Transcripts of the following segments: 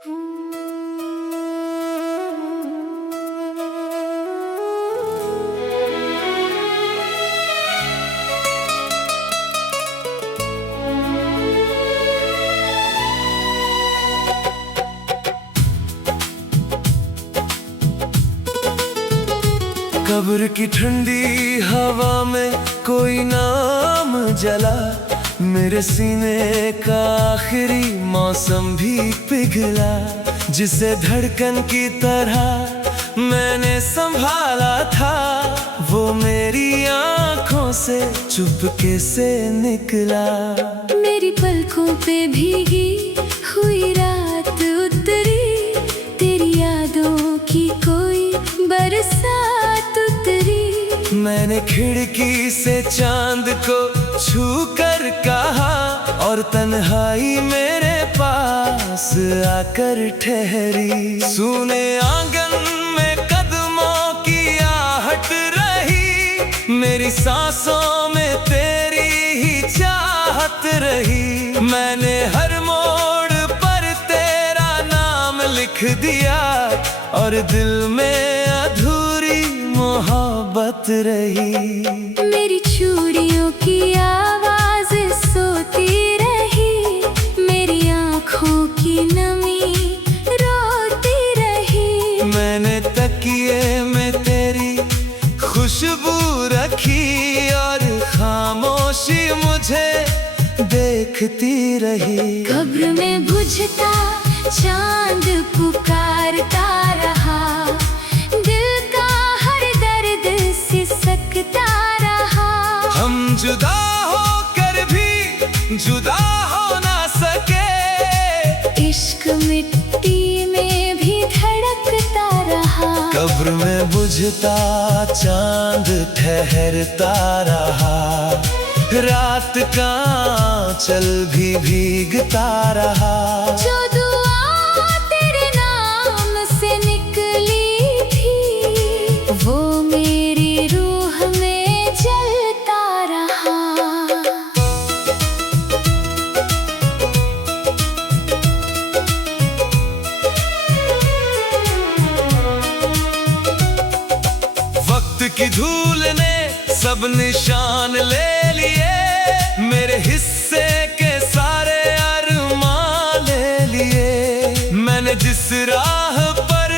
कब्र की ठंडी हवा में कोई नाम जला, मेरे सीने का आखिरी मौसम भी पिघला। जिसे धड़कन की तरह मैंने संभाला था, वो मेरी आंखों से चुपके से निकला। मेरी पलकों पे भीगी हुई रात उतरी, तेरी यादों की कोई बरसात उतरी। मैंने खिड़की से चांद को छू कर कहा, और तन्हाई मेरे पास आकर ठहरी। सूने आंगन में कदमों की आहट रही, मेरी सांसों में तेरी ही चाहत रही। मैंने हर मोड़ पर तेरा नाम लिख दिया, और दिल में अधूरी मोहब्बत रही। मेरी चूड़ियों की आवाज सोती रही, मेरी आँखों की नमी रोती रही। मैंने तकिए में तेरी खुशबू रखी, और खामोशी मुझे देखती रही। कब्र में बुझता चांद पुकारता रहा, दिल का हर दर्द सिसकता रहा। हम जुदा होकर भी जुदा हो ना सके, इश्क मिट्टी में भी धड़कता रहा। कब्र में बुझता चांद ठहरता रहा, रात का आंचल भी भीगता रहा। जो दुआ तेरे नाम से निकली थी, वो मेरी रूह में जलता रहा। वक्त की धूल ने सब निशान ले लिए, मेरे हिस्से के सारे अरमान ले लिए। मैंने जिस राह पर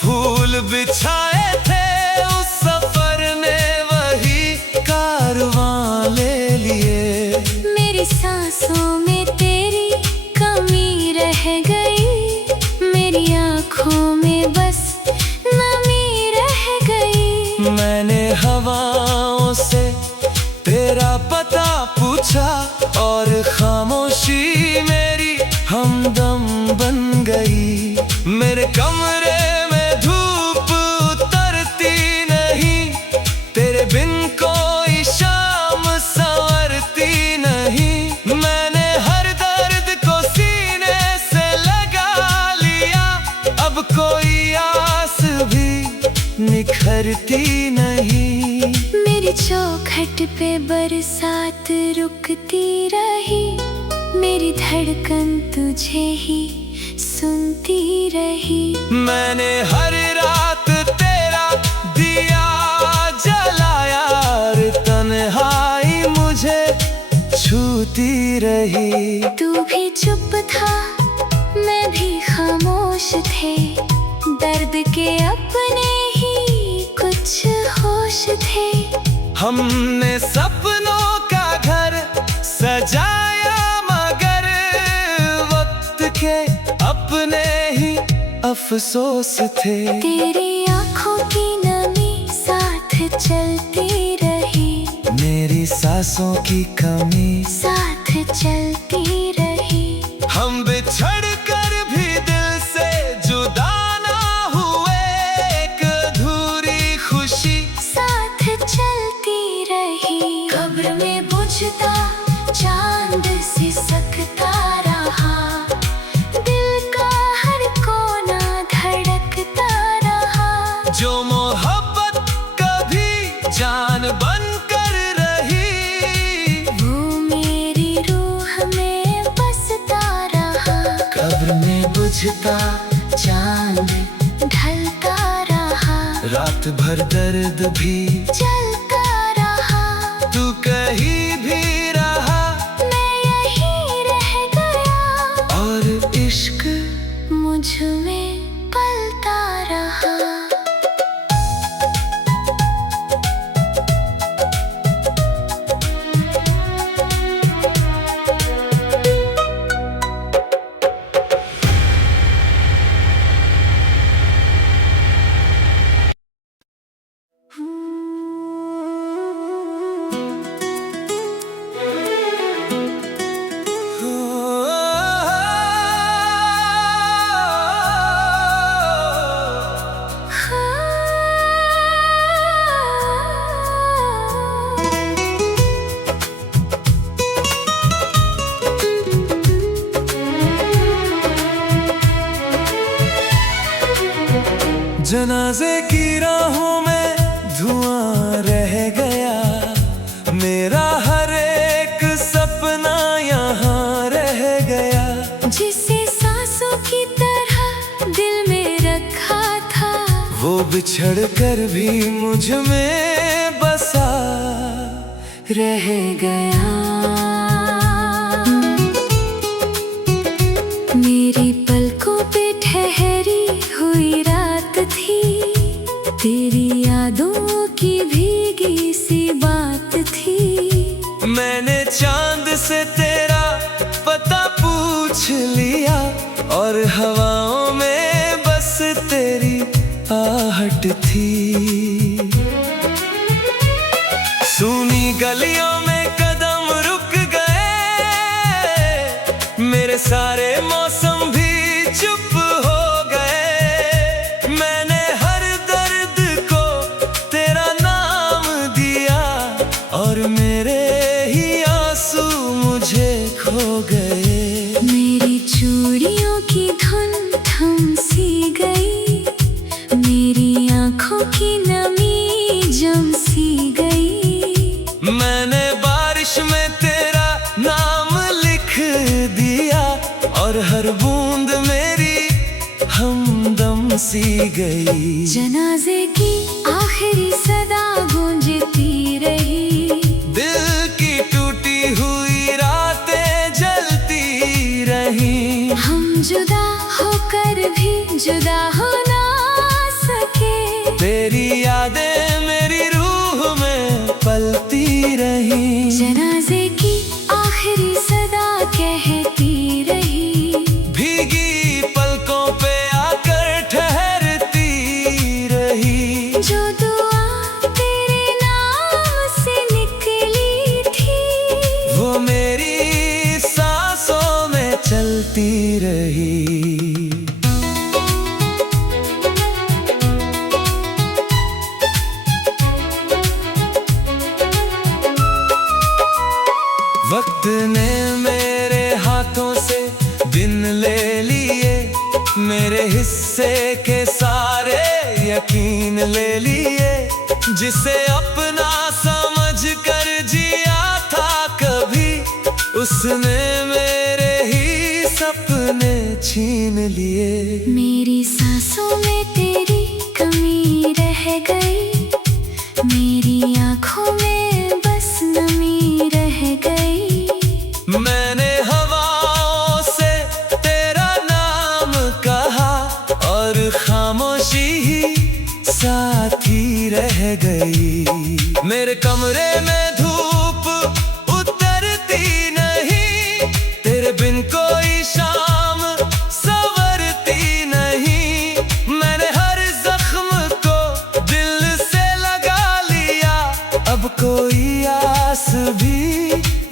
फूल बिछाए थे, उस सफर ने वही कारवां ले लिए। मेरी सांसों में तेरी कमी रह गई, मेरी आँखों में बस नमी रह गई। मैंने हवाओं से तेरा पता पूछा, और खामोशी मेरी हमदम बन गई। मेरे कमरे में धूप उतरती नहीं, तेरे बिन कोई शाम संवरती नहीं। मैंने हर दर्द को सीने से लगा लिया, अब कोई आस भी निखरती नहीं। मेरी चौखट पे बरसात रुकती रही, मेरी धड़कन तुझे ही सुनती रही। मैंने हर रात तेरा दिया जलाया, और तन्हाई मुझे छूती रही। तू भी चुप था, मैं भी खामोश थे, दर्द के अपने ही कुछ होश थे। हमने सपनों का घर सजाया, मगर वक्त के अपने ही अफसोस थे। तेरी आँखों की नमी साथ चलती रही, मेरी सांसों की कमी साथ चलती रही। हम बिछड़ कर भी दिल से जुदा ना हुए, एक अधूरी खुशी साथ चलती रही। कब्र में बुझता चांद सिसकता रहा, दिल का हर कोना धड़कता रहा। जो मोहब्बत कभी जान बनकर रही, वो मेरी रूह में में बुझता चांद ढलता रहा, रात भर दर्द भी चलता रहा। तू कहीं भी रहा, मैं यहीं रह गया, और इश्क मुझ में पलता रहा। जनाजे की राहों में धुआं रह गया, मेरा हर एक सपना यहाँ रह गया। जिसे सांसों की तरह दिल में रखा था, वो बिछड़ कर भी मुझ में बसा रह गया। मेरी पलकों पे ठहरी हुई रात थी, तेरी यादों की भीगी सी बात थी। मैंने चांद से तेरा पता पूछ लिया, और हवाओं में बस तेरी आहट थी। सूनी गलियों में कदम रुक गए, मेरे सारे मौसम भी चुप हो गए। मैंने हर दर्द को तेरा नाम दिया, और मेरे ही आंसू मुझे खो गए। मेरी चूड़ियों की धुन थम सी गई, मेरी आंखों की नमी जम सी गई। मैंने बारिश में तेरा नाम लिख दिया, और हर बूंद मेरी हमदम सी गई। जनाजे की आखिरी सदा गूंजती रही, दिल की टूटी हुई रातें जलती रही। हम जुदा होकर भी जुदा हो ना सके, तेरी यादें मेरी रूह में पलती रही। जनाजे की आखिरी सदा कहती रही, भीगी पलकों पे आकर ठहरती रही। जो दुआ तेरे नाम से निकली थी, वो मेरी सांसों में चलती रही। वक्त ने मेरे हाथों से दिन ले लिए, मेरे हिस्से के सारे यकीन ले लिए। जिसे अपना समझ कर जिया था कभी, उसने मेरे ही सपने छीन लिए। मेरी सांसों में तेरी कमी रह गई, मेरी आंखों में बस नमी रह गई। मैंने हवाओं से तेरा नाम कहा, और खामोशी ही साथी रह गई। मेरे कमरे में धूप उतरती नहीं, तेरे बिन कोई शाम संवरती नहीं। मैंने हर जख्म को दिल से लगा लिया, अब कोई आस भी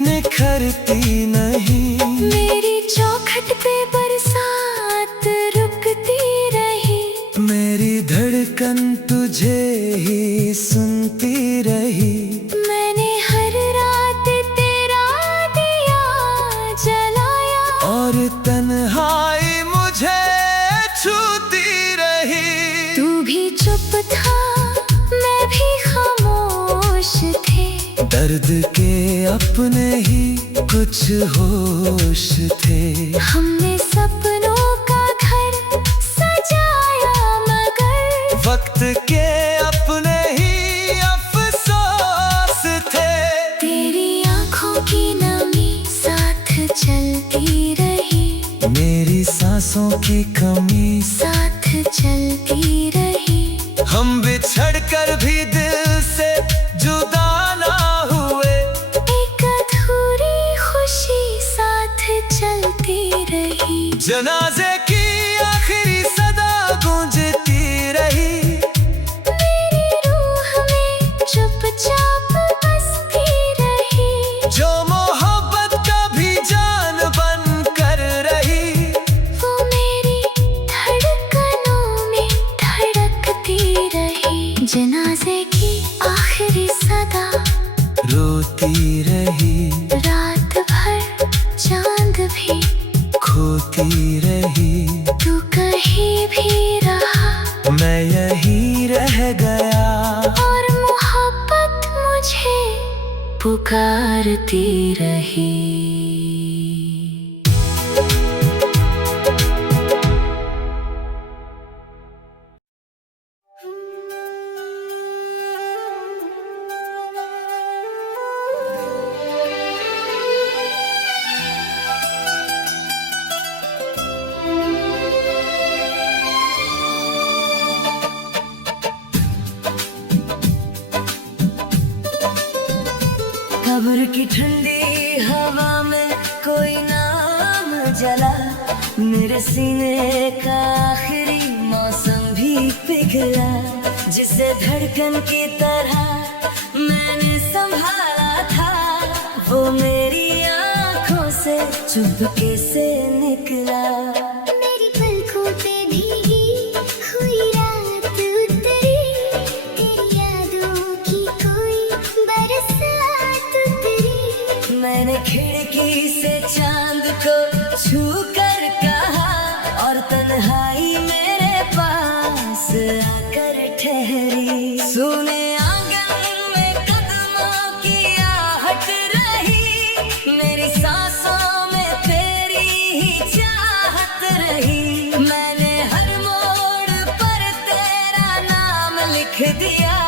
निखरती नहीं। मेरी चौखट पे बरसात रुकती रही, मेरी धड़कन तुझे ही सुनती रही। मैंने हर रात तेरा दिया जलाया, और तन्हाई मुझे छूती रही। तू भी चुप था, मैं भी खामोश थे। दर्द के अपने ही कुछ होश थे। हमने सपनों का भी सांसों की कमी साथ चलती रही। हम बिछड़ कर भी दिल से जुदा ना हुए, एक अधूरी खुशी साथ चलती रही। जनाजे की आखिरी सदा गूंजती रही, मेरी रूह में चुपचाप बसती रही। जो मोहब्बत का भी जान बन कर रही, वो मेरी धड़कनों में धड़कती रही। जनाजे की आखिरी सदा रोती रही, रात भर चांद भी खोती रही। तू कहीं भी रहा, मैं यही रह गया, और मोहब्बत मुझे पुकारती रही। कब्र की ठंडी हवा में कोई नाम जला, मेरे सीने का आखिरी मौसम भी पिघला। जिसे धड़कन की तरह मैंने संभाला था, वो मेरी आंखों से चुपके से निकला। मेरी पलकों पे भीगी हुई रात उतरी, तेरी यादों की कोई बरसात उतरी। मैंने खिड़की से चांद को छू कर कहा, और तन्हाई मेरे पास आकर ठहरी। सुने आंगन में कदमों की आहट रही, मेरी सांसों में तेरी ही चाहत रही। मैंने हर मोड़ पर तेरा नाम लिख दिया,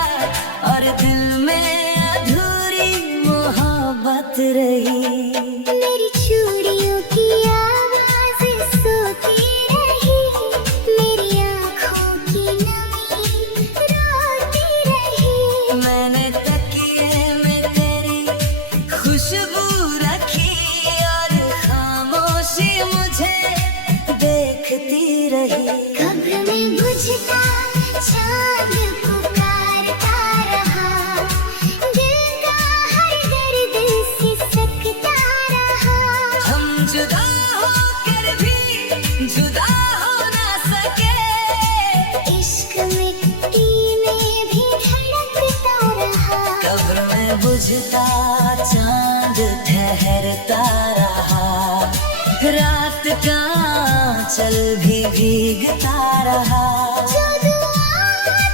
और दिल में अधूरी मोहब्बत रही। मेरी चूड़ियों की आवाज़ सोती रही, मेरी आँखों की नमी रोती रही। मैंने तकिए में तेरी खुशबू रखी, और खामोशी मुझे देखती रही। कब्र में बुझता चांद पुकारता रहा, दिल का हर दर्द सिसकता रहा। हम जुदा होकर भी जुदा हो ना सके, इश्क मिट्टी में भी धड़कता रहा। कब्र में बुझता चांद ठहरता रहा, रात का चल भी भीगता रहा। जो दुआ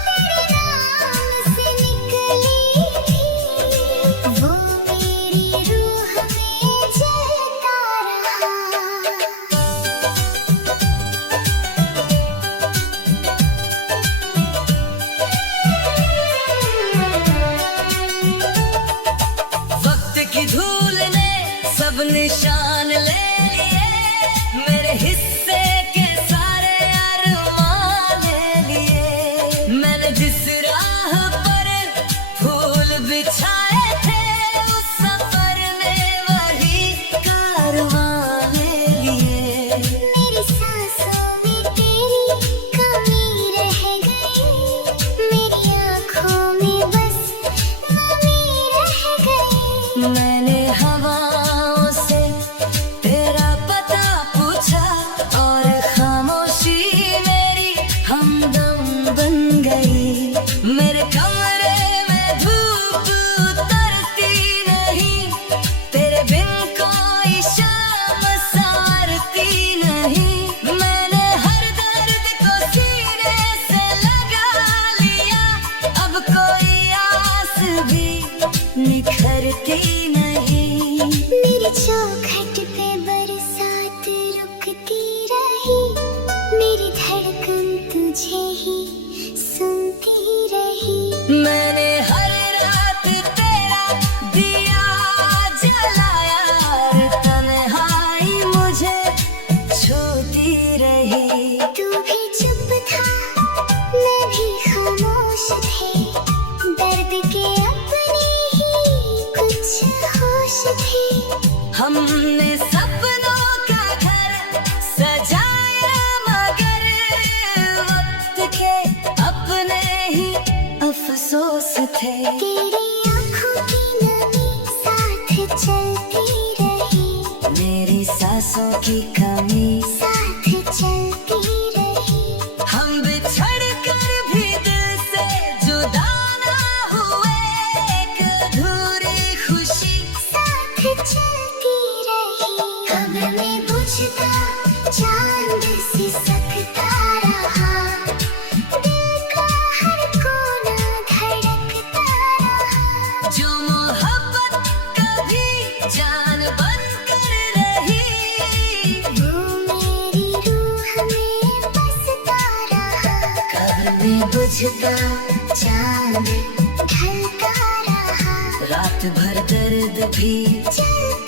तेरे नाम से निकली थी, वो मेरी रूह में जलता रहा। वक्त की धूल ने सब निशान ले लिए, मेरे हिस्से के सारे अरमान थे। तेरी आँखों की नमी साथ चलती रही, मेरी सांसों की कमी साथ चलती रही। हम बिछड़ कर भी दिल से जुदा ना हुए, एक अधूरी खुशी साथ चलती रही। कब्र में बुझता चांद सी सकता रहा, दिल का हर कोना धड़कता रहा। जो मोहब्बत कभी जान बन कर रही, वो मेरी रूह में बसता रहा। कब्र में बुझता चांद ढलता रहा, रात भर दर्द भी चलता